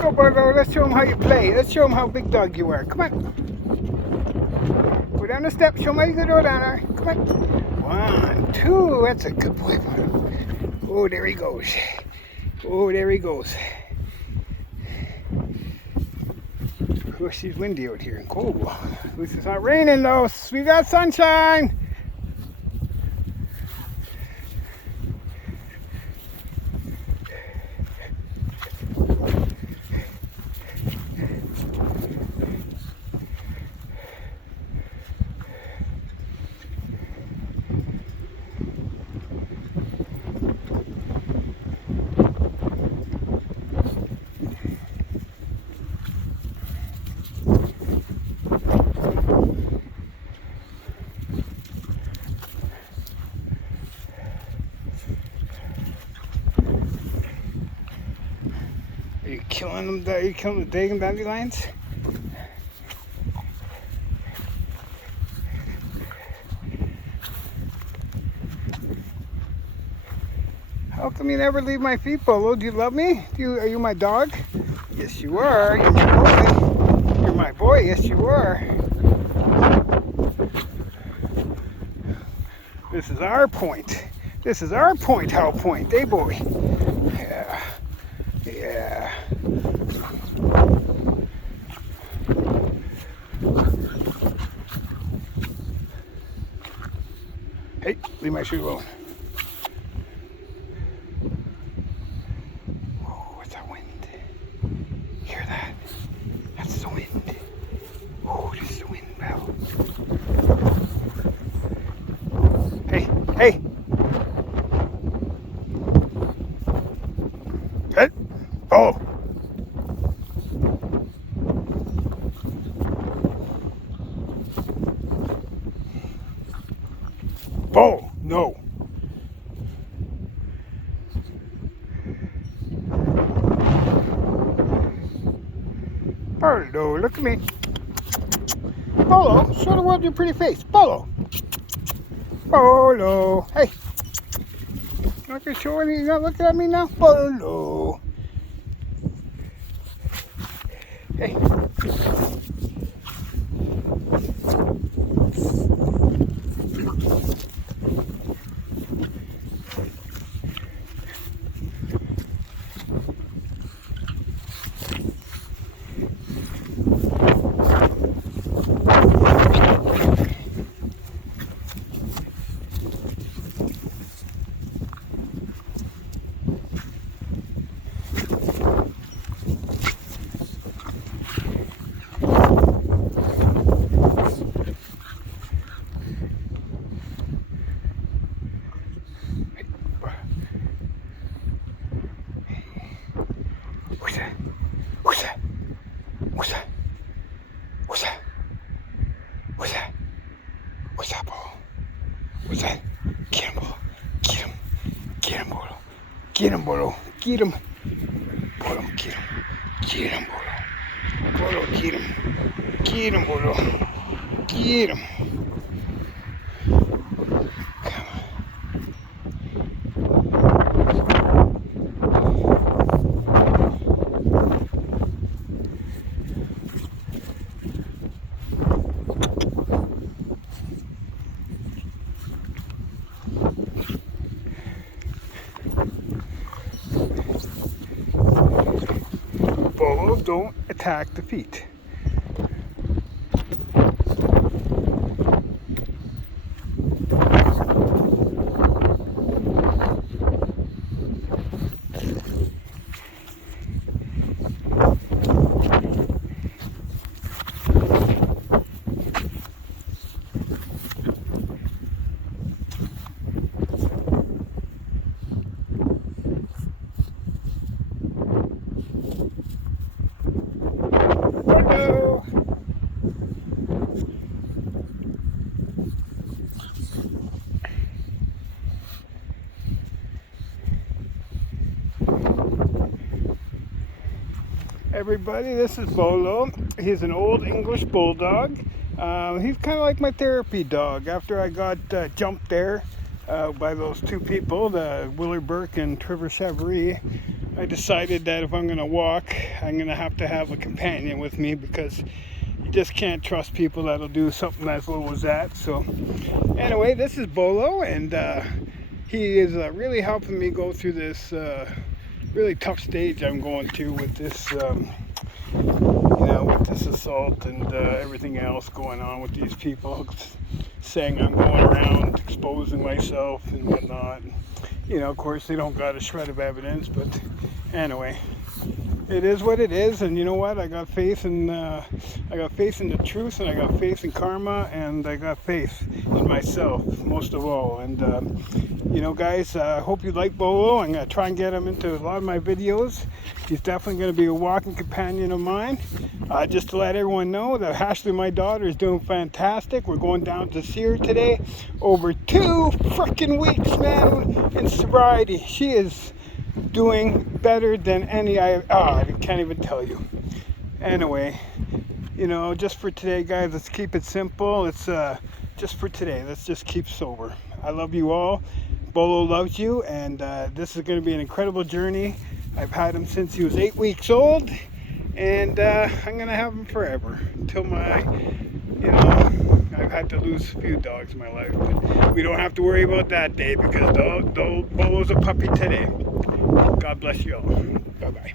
go, Bolo. Let's show him how you play. Let's show him how big dog you are. Come on. Go down the steps. Show him how you go down there. Come on. 1, 2. That's a good boy, Bolo. Oh, there he goes. Oh, there he goes. Oh, she's windy out here and cold. At least it's not raining though. We got sunshine. Are you killing them? Are you killing the daggum dandelions? How come you never leave my feet, Bolo? Do you love me? Are you my dog? Yes, you are. You're my boy. You're my boy. Yes, you are. This is our point. This is our point, how point, eh, boy? Yeah. Yeah. Hey, leave my shoe alone. Oh, what's that wind? Hear that? That's the wind. Oh, this is the wind, pal. Hey, hey! Hey! Oh! Oh, no. Bolo, look at me. Bolo, show the world your pretty face. Bolo. Bolo. Hey. You're not going to show any, you're not looking at me now? Bolo. Hey. What's that, Bolo? What's that? Get him, Bolo. Get him. Get him, Bolo. Get him, Bolo. Get him. Bolo, get him. Get him, Bolo. Bolo, get him. Get him, Bolo. Get him. Bolo, don't attack the feet. Hello. Everybody, this is Bolo. He's an old English bulldog. He's kind of like my therapy dog. After I got jumped there by those two people, the Willard Burke and Trevor Chavarie, I decided that if I'm going to walk, I'm going to have a companion with me, because you just can't trust people that'll do something as little as that. So anyway, this is Bolo, and he is really helping me go through this really tough stage I'm going to with this, with this assault and everything else going on with these people saying I'm going around exposing myself and whatnot. Of course, they don't got a shred of evidence, but anyway, it is what it is. And you know what? I got faith in the truth, and I got faith in karma, and I got faith in myself most of all. And guys, I hope you like Bolo. I'm gonna try and get him into a lot of my videos. He's definitely going to be a walking companion of mine. Just to let everyone know that Ashley, my daughter, is doing fantastic. We're going down to see her today. Over 2 freaking weeks, man, in sobriety. She is doing better than any I can't even tell you. Anyway, just for today, guys, let's keep it simple. It's just for today. Let's just keep sober. I love you all. Bolo loves you, and this is going to be an incredible journey. I've had him since he was 8 weeks old, and I'm going to have him forever until I've had to lose a few dogs in my life, but we don't have to worry about that day, because Bolo's a puppy today. God bless you all. Bye-bye.